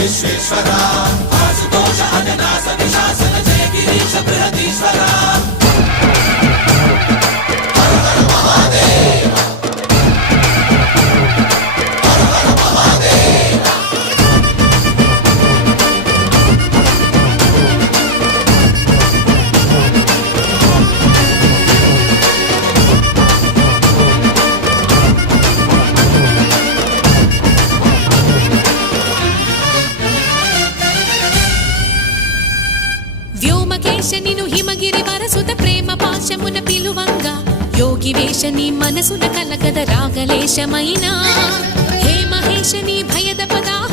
విశ్వేశ్వర ఆశుతోష అజనాస విశాసన జయ గిరీశ బృహదీశ్వర వ్యోమకేశనిను హిమగిరి వరసుత ప్రేమ పాశమున పిలువంగా యోగి వేషని మనసున కలగద రాగలేశమైనా హే మహేశని భయద పదాహ